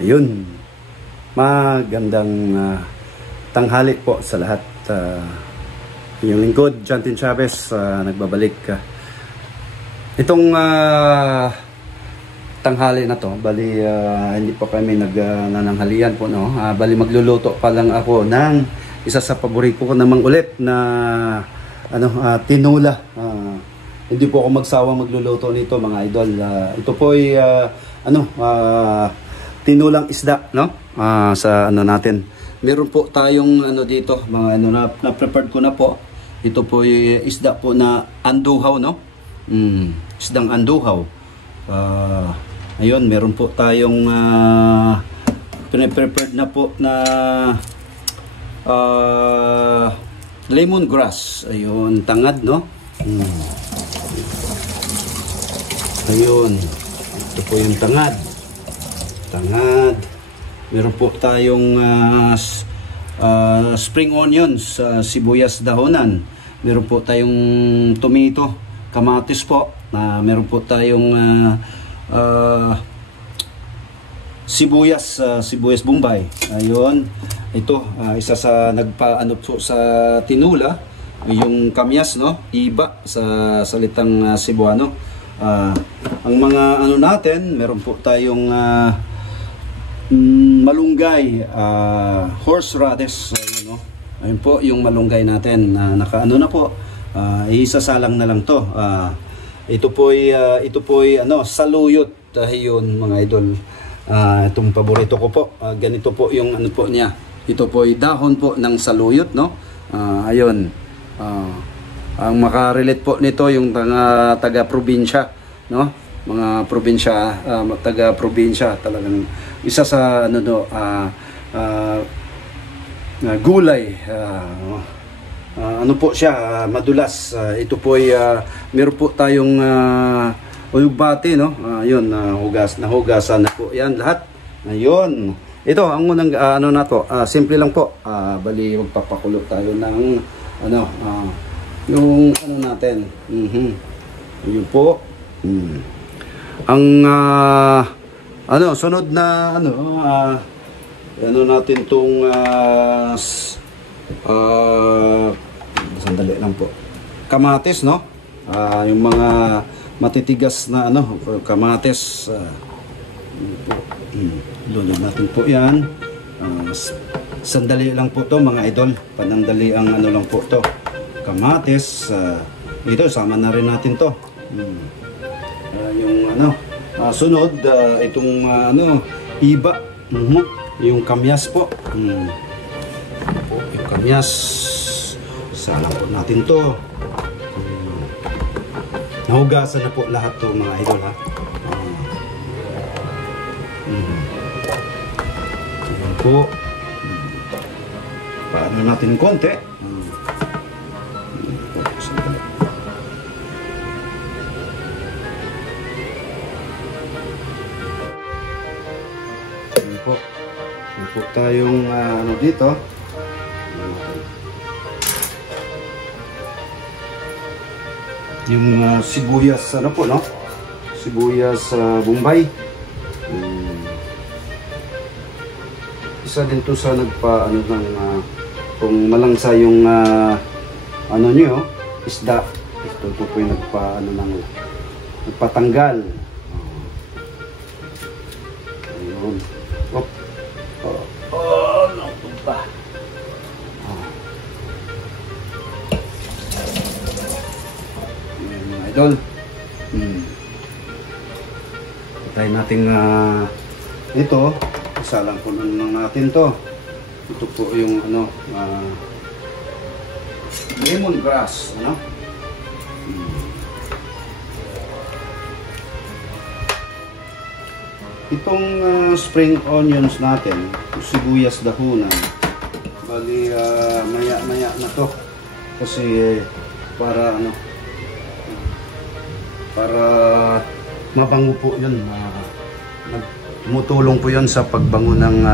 Ayun, magandang tanghali po sa lahat. Yung lingkod, Jontin Chavez, nagbabalik. Itong tanghali na to, bali hindi pa kami nananghalian po, no? Bali magluluto pa lang ako ng isa sa paborito ko namang ulit na tinula. Hindi po ako magsawang magluluto nito, mga idol. Ito po ay tinulang isda, no? Sa natin. Meron po tayong dito, mga na prepared ko na po. Ito po ay isda po na anduhaw, no? Isdang anduhaw. Ayun, meron po tayong pre-prepared na po na lemongrass. Ayun, tangad, no? Ayun, ito po yung tangad. Meron po tayong spring onions, sibuyas dahonan. Meron po tayong tomato, kamatis po. Meron po tayong sibuyas bombay. Ayun, ito isa sa po sa tinula, yung kamyas, no? Iba sa salitang Cebuano. Ang mga natin, meron po tayong malunggay, horseradish. Ayun, no? Ayun po yung malunggay natin, nakaano na po. Isasalang na lang to. Ito po ay saluyot. Ayun, mga idol. Itong paborito ko po. Ganito po yung po niya. Ito po ay dahon po ng saluyot, no? Ayun. Ang makarelate po nito yung taga-probinsya, no? Mga probinsya, taga-probinsya, talagang isa sa gulay. Ano po siya, madulas. Ito po ay meron po tayong uyugbati, no? Ayun, nahugasan na po yan lahat. Ayun. Ito ang unang na to. Simple lang po. Bali magpapakulo tayo ng yung natin. Yun po. Ang sunod na natin tong sandali lang po. Kamatis, no? Yung mga matitigas na kamatis. Lunod natin po yan. Sandali lang po to, mga idol. Panandali ang lang po to. Kamatis. Ito, sama na rin natin to. Yung sunod, itong iba. Yung kamyas po. Yung kamyas. Sana po natin to. Nahugasan na po lahat to, mga idol, ha. Ayan po. Paano natin konti. Ayan po. Ayan po tayong dito. Yung sibuyas, po, no? Sibuyas bombay. Isa din to sa kung malangsa yung nyo, isda. Ito po yung nagpatanggal. Ayun. Napunta. Ayan, mga idol. Patay natin ito. Isa lang po lang natin to. Ito po yung lemongrass, Itong spring onions natin, sibuyas dahunan, bali maya na to kasi para para mabango po yun. Tumutulong po yun sa pagbango ng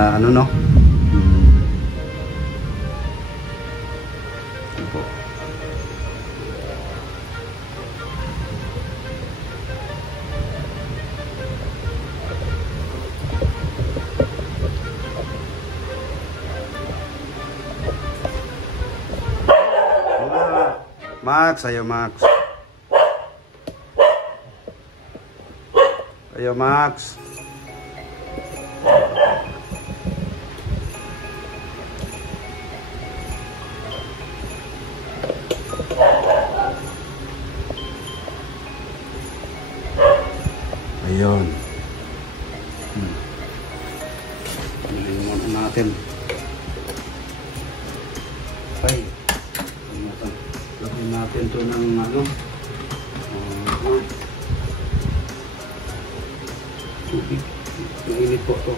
Max, ayaw Max. Ayaw Max. Ayun. Tingnan natin. Ay. Lagyan natin to ng ano. Tubig. Mainit po to.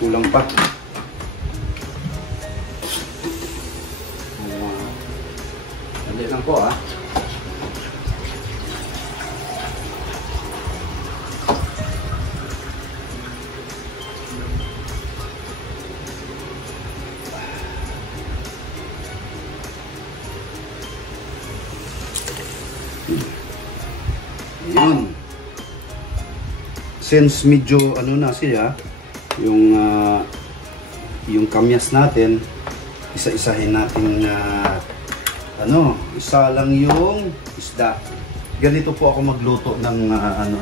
Kulang pa. Dali lang po ah. Yun. Since medyo ano na siya, yung kamyas natin, isa-isahin natin isa lang yung isda. Ganito po ako magluto ng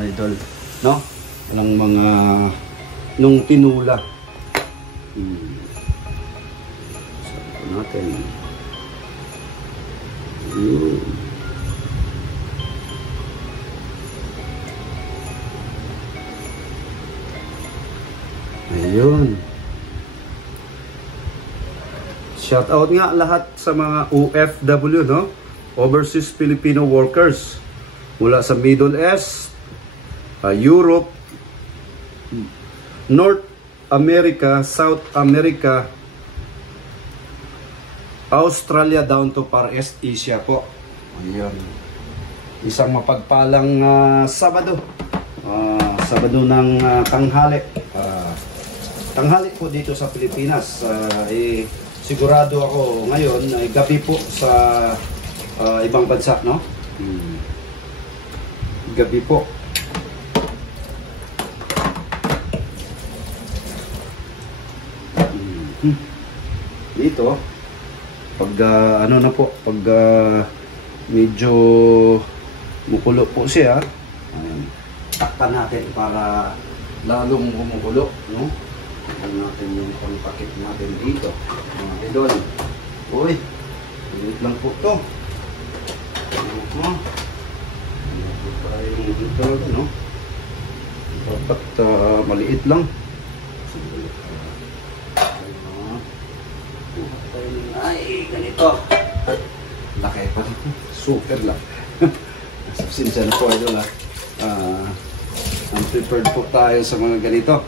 idol, no? Walang mga nung tinula. Sarap natin. Yun. Ayun. Shout out nga lahat sa mga OFW, no? Overseas Filipino workers mula sa Middle East, Europe, North America, South America, Australia down to Far East Asia po. Ayun. Isang mapagpalang Sabado. Sabado ng tanghali. Tanghali po dito sa Pilipinas. Sigurado ako ngayon ay gabi po sa ibang bansa, no? Gabi po. Dito pag pag medyo mukulo po siya, takpan natin para lalong kumukulo, no? Tignan natin yung pangpakit natin dito, mga idol. Uy, maliit lang po to. Dito, no? Dapat maliit lang. Ay, ganito. Laki pa. Super lang. Sinsya na po, idol, ha. Prepared po tayo sa mga ganito.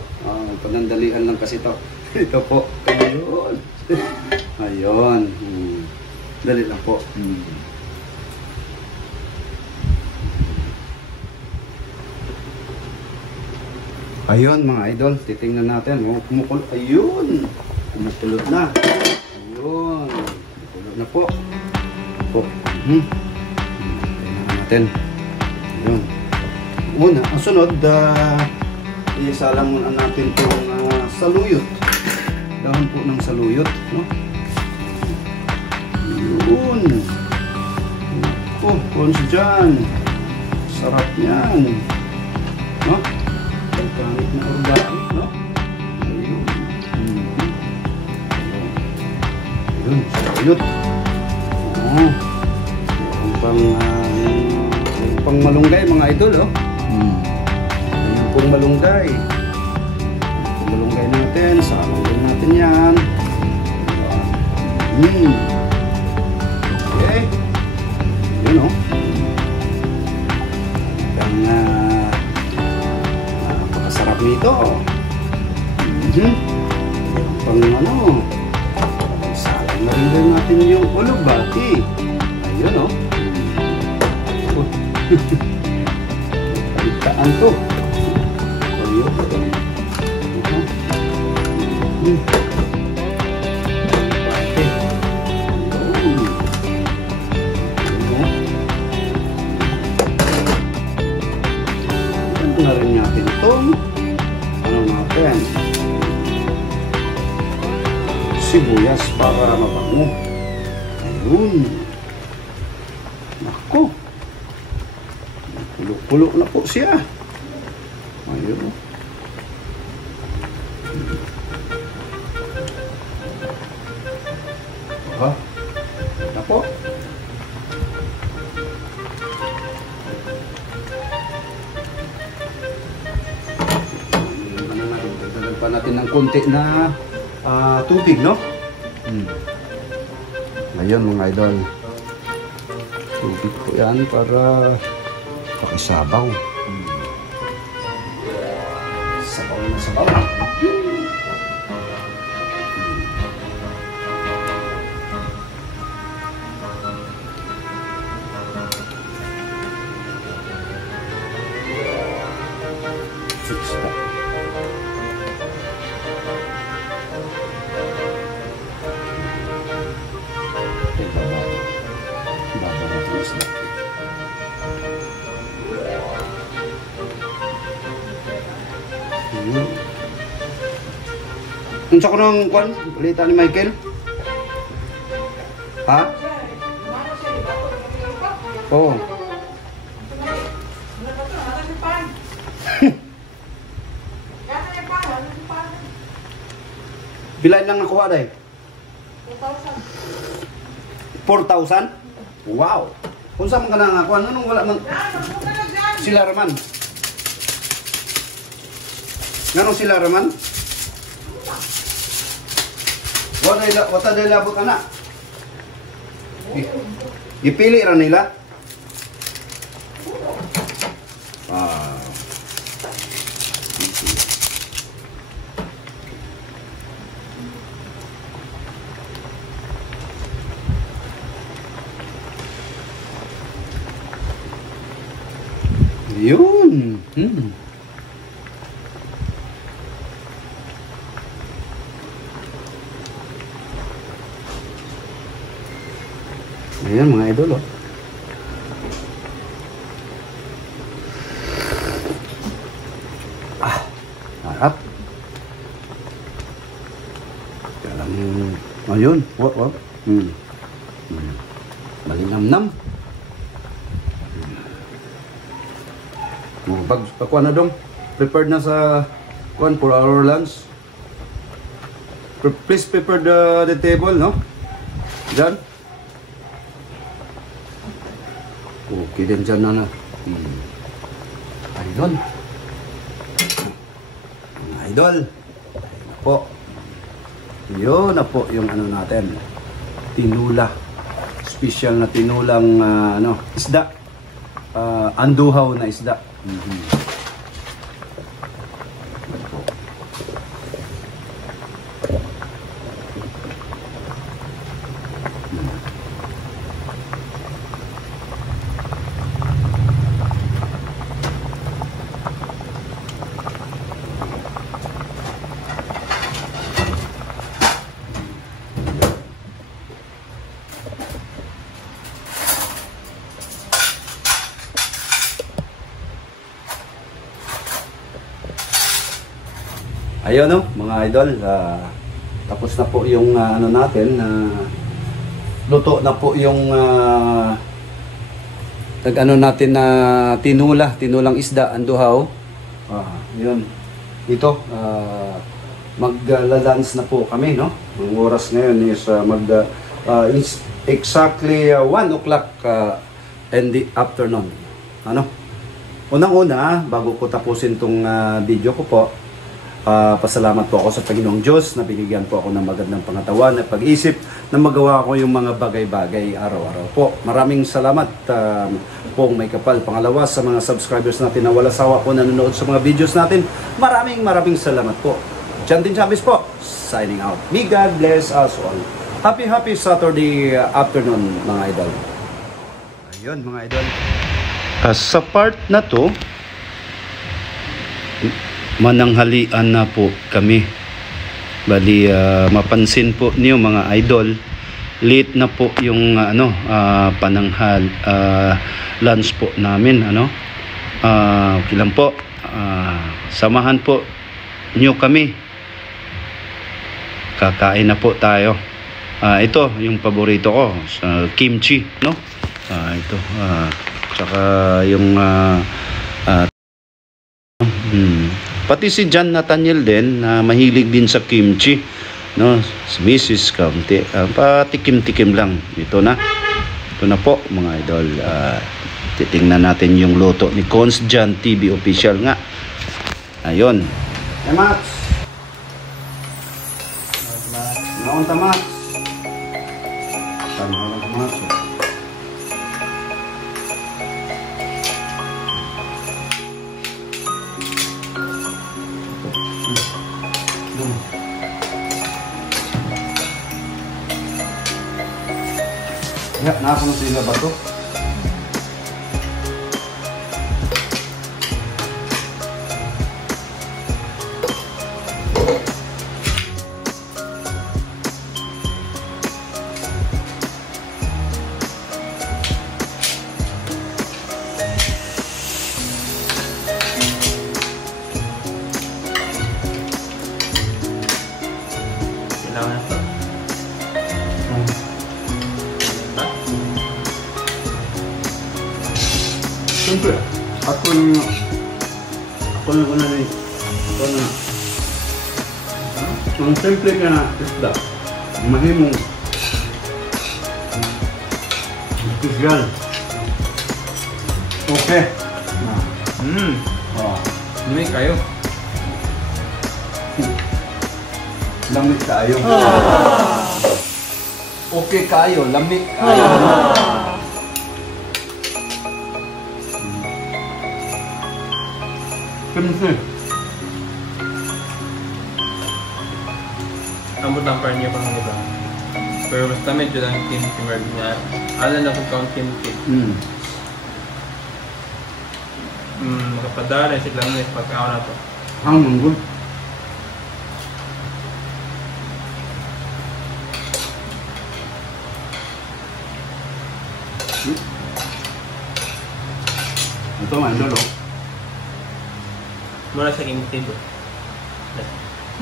Panandalian lang kasi ito. Ito po. Ayun. Ayun. Dali lang po. Ayun mga idol. Titingnan natin. Kumukulot. Ayun. Kumukulot na. Ayun. Kumukulot na po. Po. Tingnan natin. Ayun. Una, ang sunod, isalang muna natin itong saluyot. Dahon po ng saluyot, no? Yun. Kung siya dyan. Sarap yan. No? Pagkanit na organic, no? Ayun. Ayun, saluyot. Pang malunggay, mga idol, oh. Ayun pong malunggay. Malunggay natin, salang natin yan. Okay. Yun, oh. Ang napakasarap nito. Pang salang na rin natin yung ulubati. Ayun, oh. Palitaan to. Ayun. Na rin natin itong natin sibuyas para mabango. Ayun. Ako. Pulo-pulo na po siya. Ayun. Ha? Ito po. Dagdagan pa natin ng konti na tubig, no? Ayun mga idol. Tubig po yan para pakisabaw. Sabaw na sabaw. Fix that. Unsa ko nang kwan? Balita ni Michael? Ha? Oo. Bilan lang nakuha day? 4,000? Wow! Kung saan ka na nakuha? Anong wala man? Sila raman? Ganong sila raman? Wata day labot na. Ipili ra nila? Yun. Ayan mga idol, oh. Harap. Ayun. Wap. Malinamnam. Pakuha na dong. Prepared na sa kuan for our lunch. Please prepare the table, no? Dyan. Okay din dyan na. Ayun. Mga idol. Ayun na po. Yun na po yung ano natin. Tinula. Special na tinulang isda. Anduhaw na isda. Ayun, no, mga idol, tapos na po yung ano natin, luto na po yung nag-ano natin na tinulang isda, anduhaw. Yun. Ito, maglalans na po kami, no? Ang oras ngayon is exactly 1 o'clock in the afternoon. Ano? Unang-una, bago ko tapusin tong video ko po, pasalamat po ako sa Panginoong Diyos na binigyan po ako ng magandang pangatawan at pag-isip na magawa ko yung mga bagay-bagay araw-araw po. Maraming salamat pong may kapal. Pangalawa, sa mga subscribers natin na wala sawa po nanonood sa mga videos natin, maraming salamat po. Jantin Chavez po, signing out. May God bless us all. Happy Saturday afternoon, mga idol. Ayun, mga idol. Sa part na to, mananghalian na po kami. Bali, mapansin po niyo mga idol, late na po yung pananghal lunch po namin, okay lang po. Samahan po niyo kami. Kakain na po tayo. Ito yung paborito ko, kimchi, no? Ito. Tsaka yung pati si John Nathaniel din na mahilig din sa kimchi, no? Si Mrs. Kamti, patikim-tikim lang. Ito na po mga idol. Titingnan natin yung luto ni Cons John TV official nga. Ayun. Hey Max. Naunta Max. Tama lang ko Max. Ya, nasa na sila ba ito? Siyempre, ako na rin. Ang simple ka na isda, mahimong special. Okay. Lamig kayo. Lamig kayo. Okay kayo, lamig kayo. Kimchi. Ambot ang par niya pang iba. Pero basta medyo lang kimchi merg niya. Alam na kung count kimchi. Makapadala sila lang yung pagkaon na to. Ang manggol. Ito man, lolo. Mula sa imutido.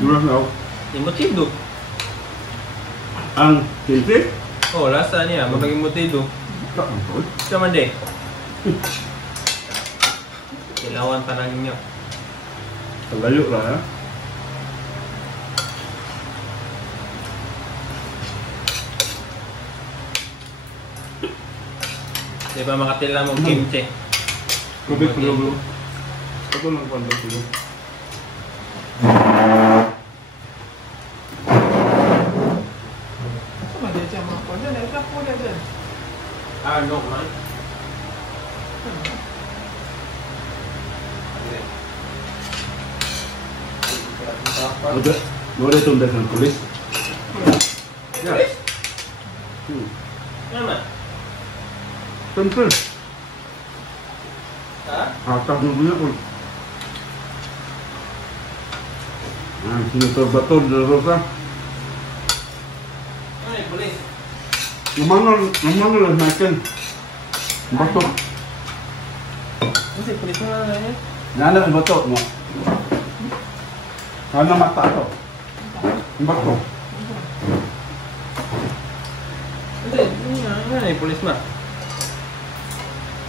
Mura sa ako. Imutido? Ang kimchi? Oh, lasa niya. Mabag imutido. Ito ang tol. Sama din. Kilawan pa lang niya. Tagayo lang ha. Di ba makatila mong kimchi? Kubik ko bro. Ito lang pala sila. Sama dia macam apa? Dia nak kapur dia tu. No man. Ada. Boleh tumbas ng pulis. Yes. Nama? Siyempre. Ha? Hatak mo niya ko. Sinutor-bator dito sa. Ano yung pulis? Naman lang natin. Bato. Kasi pulis mo na yan. Nana ang bato mo. Ano mata to? Bato. Kasi, ano yung pulis mo?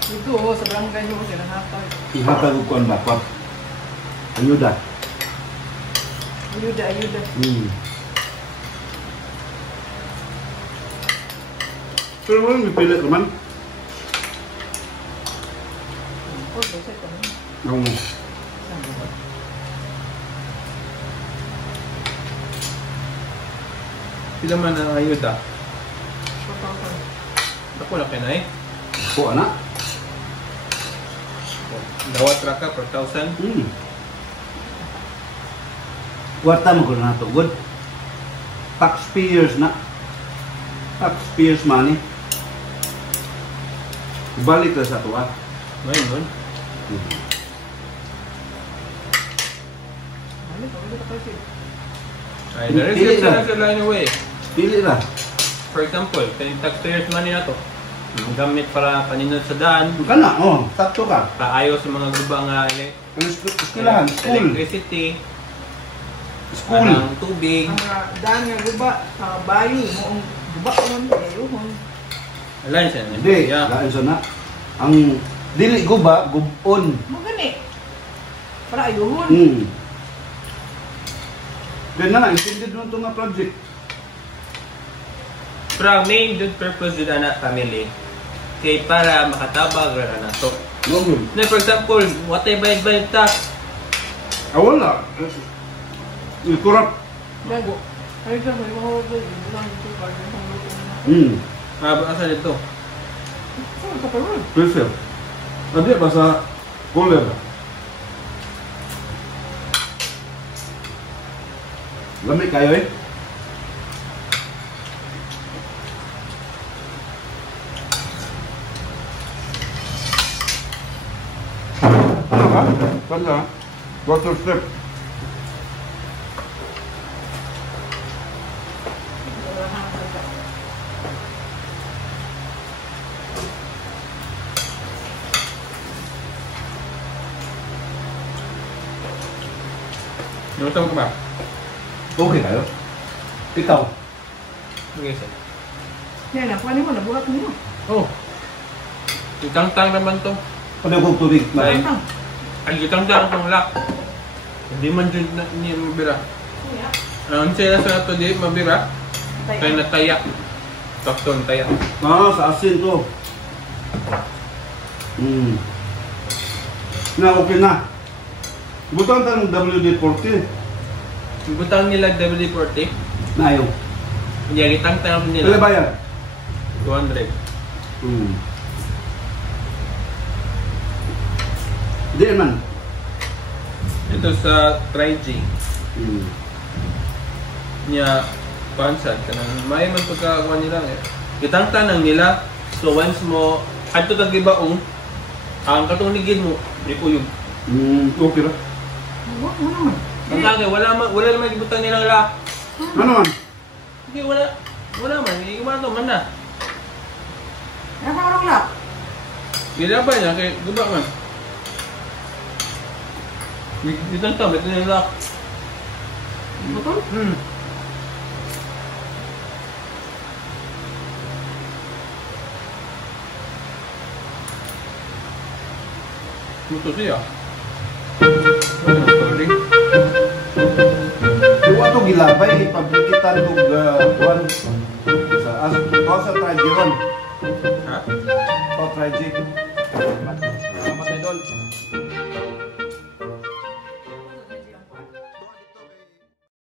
Itu sa barangay mo sila nakatay. Ihatag ko ang dapat. Ayuda. Ayuda. Pero wala may pilit naman. Oh, dosa ka na. Oo. Sila man ang ayuda. Papapa. Ako na kinay. Po anak. Dawat raka per 1,000. Kuwarta mo ko na ito. Good. Taxpayers na. Taxpayers money. Balik na sa tuwa. Ngayon nun. Balik ka kasi. Ay, na-receive Pili na sila in a way. Pili na. For example, kanyang taxpayers money na to. Ang gamit para paninod sa daan. Ka na, oh. Sakto ka. Paayo sa mga guba nga Eskwelahan, school. electricity, School. ang tubig. Ang daan nga guba, bayi mo ang guba mo ayuhon. Alay siya. Hindi, lain siya na. Ang dili guba, gubon. Mo gani. Para ayuhon. Then na, intended mo ito nga project. Pero ang main good purpose yun anak family kay para makatabag rin anak to. Okay. Na for example, what ay bayad-bayad ta? Wala. Kurap. Gago. Ay sa may mga order, lang ito pa yung pangluto na. Asa dito? Oh, sa karon. Pressure. Hindi ba sa cooler? Lamig kayo eh. Ano ka? Kanya? Water step. Luto ko ba? Okay kayo? Ikaw? Okay, sir. Yan na, kuhanin mo, nabuhat mo. Oh. Itang-tang naman to. Ano kong tubig? Ay. Tang. Ay, itang-tang itong lock. Hindi man dyan na niya mabira. Ang sila sa ito di mabira. Kaya nataya. Takton, taya. Sa asin to. Na, okay na. Butang tanong WD-40. Butang nila WD-40. Na ayaw. Hindi, itang-tang Kaya nila. bayan? 200. Di man. Ito sa Tri-G. Niya, pansad. Kanang may man pagkakakuha nila. Itang-tanang nila. So once mo, at ito tagibaong, ang katunigin mo, di po yun. Okay na. Wala naman. Ang kagay, wala naman ibutang nilang lock. Ano man? Hindi, wala man. Iiwan man na. Yan pa karong lap. Ginaba niya, kaya guba man. Itang tam, ito yung lock. Butol? Luto siya. Sorry. Yung ato gilabay, pagkikitan kong kuwan sa Trigeron. Ha? Trigeg. Salamat, Idol.